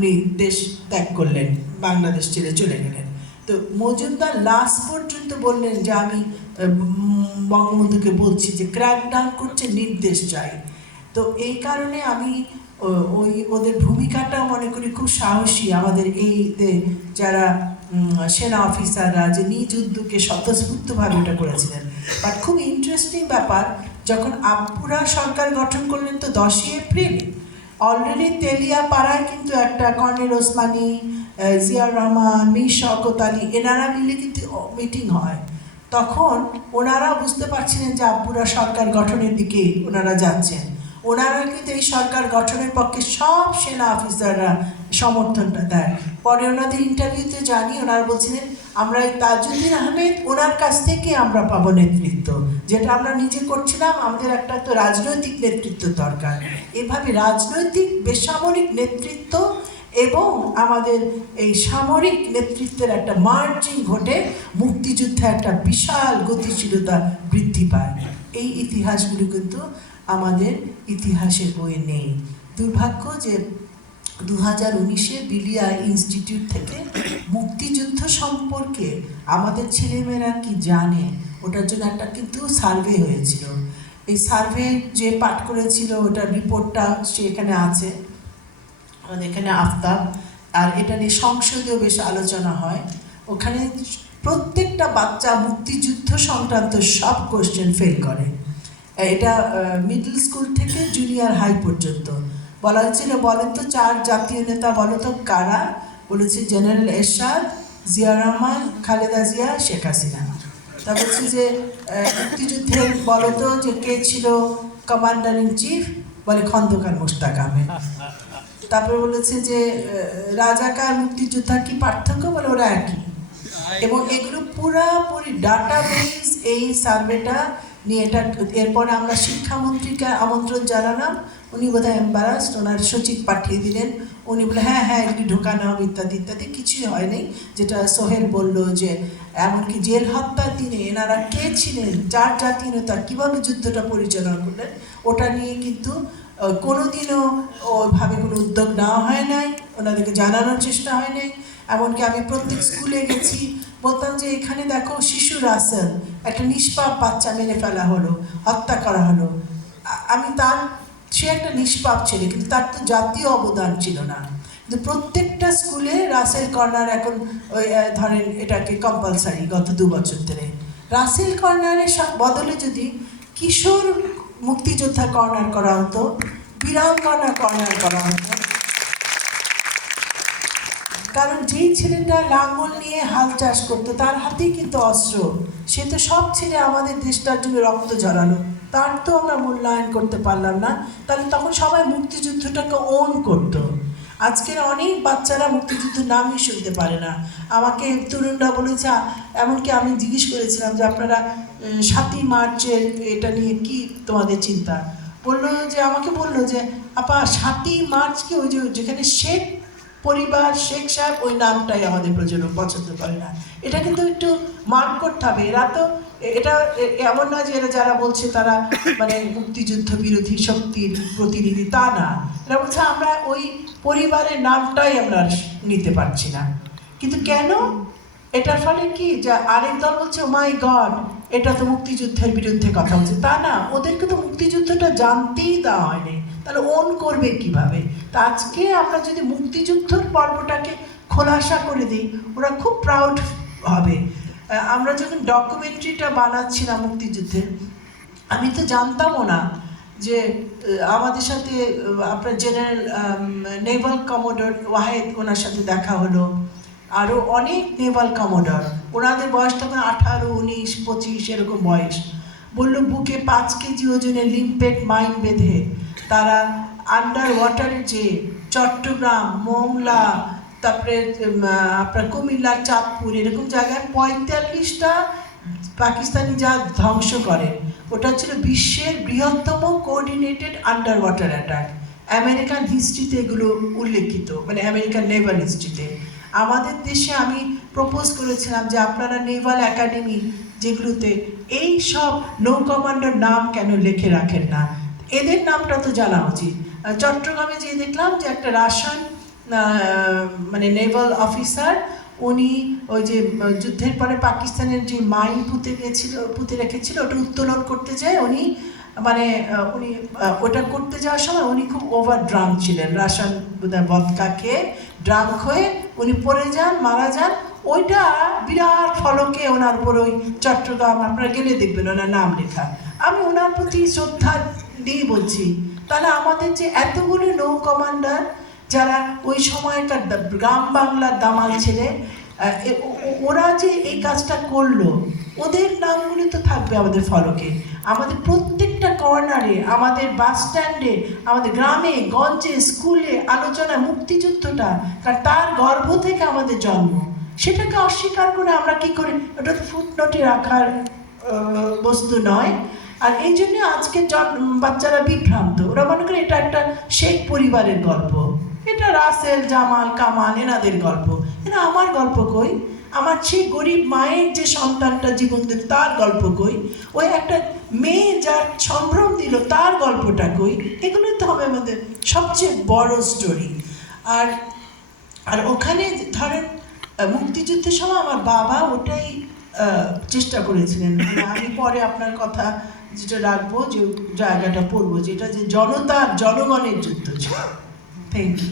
উনি দেশ ত্যাগ করলেন, বাংলাদেশ ছেড়ে চলে গেলেন। তো মজুমদার লাস্ট পর্যন্ত বললেন যে আমি বঙ্গবন্ধুকে বলছি যে ক্র্যাকডাউন করছে, নির্দেশ চাই। তো এই কারণে আমি ওই ওদের ভূমিকাটা মনে করি খুব সাহসী, আমাদের এই যারা সেনা অফিসাররা যে নিজ উদ্যোগে স্বতঃস্ফূর্তভাবে এটা করেছিলেন। বাট খুব ইন্টারেস্টিং ব্যাপার, যখন আব্বুরা সরকার গঠন করলেন তো 10ই এপ্রিল, অলরেডি তেলিয়াপাড়ায় কিন্তু একটা কর্নেল ওসমানী, জিয়াউর রহমান, মীর শওকত আলী এনারা মিলে কিন্তু মিটিং হয়। তখন ওনারা বুঝতে পারছিলেন যে আব্বুরা সরকার গঠনের দিকে ওনারা যাচ্ছেন। ওনারা কিন্তু এই সরকার গঠনের পক্ষে সব সেনা অফিসাররা সমর্থনটা দেয়। পরে ওনাদের ইন্টারভিউতে জানি ওনারা বলছিলেন আমরা তাজউদ্দিন আহমেদ ওনার কাছ থেকে আমরা পাবো নেতৃত্ব, যেটা আমরা নিজে করছিলাম, আমাদের একটা তো রাজনৈতিক নেতৃত্ব দরকার। এভাবে রাজনৈতিক বেসামরিক নেতৃত্ব এবং আমাদের এই সামরিক নেতৃত্বের একটা মার্জিং ঘটে মুক্তিযুদ্ধে একটা বিশাল গতিশীলতা বৃদ্ধি পায়। এই ইতিহাসগুলো কিন্তু আমাদের ইতিহাসের বইয়ে নেই। দুর্ভাগ্য যে 2019-এ বিলিয়া ইনস্টিটিউট থেকে মুক্তিযুদ্ধ সম্পর্কে আমাদের ছেলেমেয়েরা কি জানে ওটার জন্য একটা কিন্তু সার্ভে হয়েছিল। এই সার্ভে যে পাঠ করেছিল ওটার রিপোর্টটা সে এখানে আছে, আমাদের এখানে আফতাব, আর এটা নিয়ে সংসদেও বেশ আলোচনা হয়। ওখানে প্রত্যেকটা বাচ্চা মুক্তিযুদ্ধ সংক্রান্ত সব কোশ্চেন ফেল করে। এটা মিডল স্কুল থেকে জুনিয়র হাই পর্যন্ত। বলা হয়েছিল বলেন তো 4 জাতীয় নেতা বলো তো কারা, বলেছে জেনারেল এরশাদ, জিয়া রহমান, খালেদা জিয়া, শেখ হাসিনা। তা বলছে যে মুক্তিযুদ্ধের বলো তো যে কে ছিল কমান্ডার ইন চিফ, বলে খন্দকার মোশতাক আহমেদ। তারপরে বলেছে যে রাজাকার মুক্তিযোদ্ধা কি পার্থক্য, বলে ওরা একই। এবং এগুলো পুরাপুরি ডাটাবেস এই সার্ভেটা নিয়ে এটা। এরপরে আমরা শিক্ষামন্ত্রীকে আমন্ত্রণ জানালাম, উনি বোধহয় এম্বারাসড, ওনার সচিব পাঠিয়ে দিলেন। উনি বলে হ্যাঁ হ্যাঁ এগুলি ঢোকানো হবে ইত্যাদি ইত্যাদি, কিছুই হয়নি। যেটা সোহেল বলল যে এমনকি জেল হত্যার দিনে এনারা কে ছিলেন, যার জাতীয়তা, কীভাবে যুদ্ধটা পরিচালনা করলেন, ওটা নিয়ে কিন্তু কোনোদিনও ওভাবে কোনো উদ্যোগ নেওয়া হয় নাই, ওনাদেরকে জানানোর চেষ্টা হয় নাই। এমনকি আমি প্রত্যেক স্কুলে গেছি, বলতাম যে এখানে দেখো শিশু রাসেল, একটা নিষ্পাপ বাচ্চা মেরে ফেলা হলো, হত্যা করা হলো। আমি সে একটা নিষ্পাপ ছেলে, কিন্তু তার তো জাতীয় অবদান ছিল না। কিন্তু প্রত্যেকটা স্কুলে রাসেল কর্নার এখন ওই ধরেন এটাকে কম্পালসারি গত 2 বছর ধরে। রাসেল কর্নারের বদলে যদি কিশোর মুক্তিযোদ্ধা কর্নার করা হতো, বীরাঙ্গনা কর্নার করা হতো। কারণ যেই ছেলেটা লাঙ্গল নিয়ে হাল চাষ করতো তার হাতেই কিন্তু অস্ত্র, সে তো সব ছেলে আমাদের দেশটার জন্য রক্ত ঝরালো, তার তো আমরা মূল্যায়ন করতে পারলাম না। তাহলে তখন সবাই মুক্তিযুদ্ধটাকে ওন করতো। আজকের অনেক বাচ্চারা মুক্তিযুদ্ধের নামই শুনতে পারে না। আমাকে তরুণরা বলেছে, এমনকি আমি জিজ্ঞেস করেছিলাম যে আপনারা 7ই মার্চের এটা নিয়ে কি তোমাদের চিন্তা, বললো যে আমাকে বললো যে আপা 7ই মার্চ কি ওই যে যেখানে শেখ পরিবার, শেখ সাহেব, ওই নামটাই আমাদের প্রজন্ম পছন্দ করে না। এটা কিন্তু একটু মার্ক করতে হবে। এরা তো এটা এমন না যে এরা যারা বলছে তারা মানে মুক্তিযুদ্ধ বিরোধী শক্তির প্রতিনিধি, তা না। এরা বলছে আমরা ওই পরিবারের নামটাই আমরা নিতে পারছি না। কিন্তু কেন? এটার ফলে কি যে আরেক দল বলছে মাই গড এটা তো মুক্তিযুদ্ধের বিরুদ্ধে কথা বলছে, তা না, ওদেরকে তো মুক্তিযুদ্ধটা জানতেই দেওয়া হয়নি, তাহলে ওন করবে কিভাবে? তা আজকে আমরা যদি মুক্তিযুদ্ধের পর্বটাকে খোলাসা করে দিই, ওরা খুব প্রাউড হবে। আমরা যখন ডকুমেন্টারিটা বানাচ্ছিলাম মুক্তিযুদ্ধের, আমি তো জানতামও না যে আমাদের সাথে আপনার জেনারেল নেভাল কমোডর ওয়াহেদ, ওনার সাথে দেখা হলো, আরও অনেক নেভাল কমোডর, ওনাদের বয়স তখন 18, 19, 25 এরকম বয়স। বলল বুকে 5 কেজি ওজনের লিম্পেট মাইন বেঁধে তারা আন্ডার ওয়াটারে যে চট্টগ্রাম, মোংলা, তারপরে আপনার কুমিল্লা, চাঁদপুর এরকম জায়গায় 45টা পাকিস্তানি যা ধ্বংস করে, ওটা ছিল বিশ্বের বৃহত্তম coordinated underwater attack. American হিস্ট্রিতে এগুলো উল্লেখিত, মানে আমেরিকান নেভাল হিস্ট্রিতে। আমাদের দেশে আমি প্রপোজ করেছিলাম যে আপনারা নেভাল একাডেমি যেগুলোতে এই সব নৌ কমান্ডার নাম কেন লিখে রাখেন না, এদের নামটা তো জানা উচিত। চট্টগ্রামে যেয়ে দেখলাম যে একটা রাশিয়ান মানে নেভাল অফিসার, উনি ওই যে যুদ্ধের পরে পাকিস্তানের যে মাইন পুঁতে রেখেছিল ওটা উত্তোলন করতে যায় উনি, মানে উনি ওটা করতে যাওয়ার সময় উনি খুব ওভার ড্রাঙ্ক ছিলেন, রাসায়ন ভদকা খেয়ে ড্রাঙ্ক হয়ে উনি পড়ে যান, মারা যান। ওইটা বিরাট ফলকে ওনার উপর, ওই চট্টগ্রাম আপনারা গেলে দেখবেন ওনার নাম লেখা। আমি ওনার প্রতি শ্রদ্ধা দিয়ে বলছি, তাহলে আমাদের যে এতগুলো নৌ কমান্ডার যারা ওই সময়কার গ্রাম বাংলার দামাল ছেলে, ওরা যে এই কাজটা করলো, ওদের নামগুলি তো থাকবে আমাদের ফলকে। আমাদের প্রত্যেকটা কর্নারে, আমাদের বাস স্ট্যান্ডে, আমাদের গ্রামে গঞ্জে স্কুলে আলোচনা মুক্তিযুদ্ধটা, কারণ তার গর্ভ থেকে আমাদের জন্ম, সেটাকে অস্বীকার করে আমরা কি করি? ওটা তো ফুটনোটে রাখার বস্তু নয়। আর এই জন্য আজকে বাচ্চারা বিভ্রান্ত, ওরা মনে করে এটা একটা শেখ পরিবারের গল্প, এটা রাসেল জামাল কামাল এনাদের গল্প। এটা আমার গল্প কই? আমার সেই গরিব মায়ের যে সন্তানটা জীবন দিল তার গল্প কই? ওই একটা মেয়ে যার সম্ভ্রম দিল তার গল্পটা কই? এগুলোই তো হবে আমাদের সবচেয়ে বড় স্টোরি। আর আর ওখানে ধরেন মুক্তিযুদ্ধের সময় আমার বাবা ওটাই চেষ্টা করেছিলেন। মানে আমি পরে আপনার কথা যেটা রাখবো, যে জায়গাটা পড়বো, যেটা যে জনতার জনগণের যুদ্ধ ছিল। Thank you.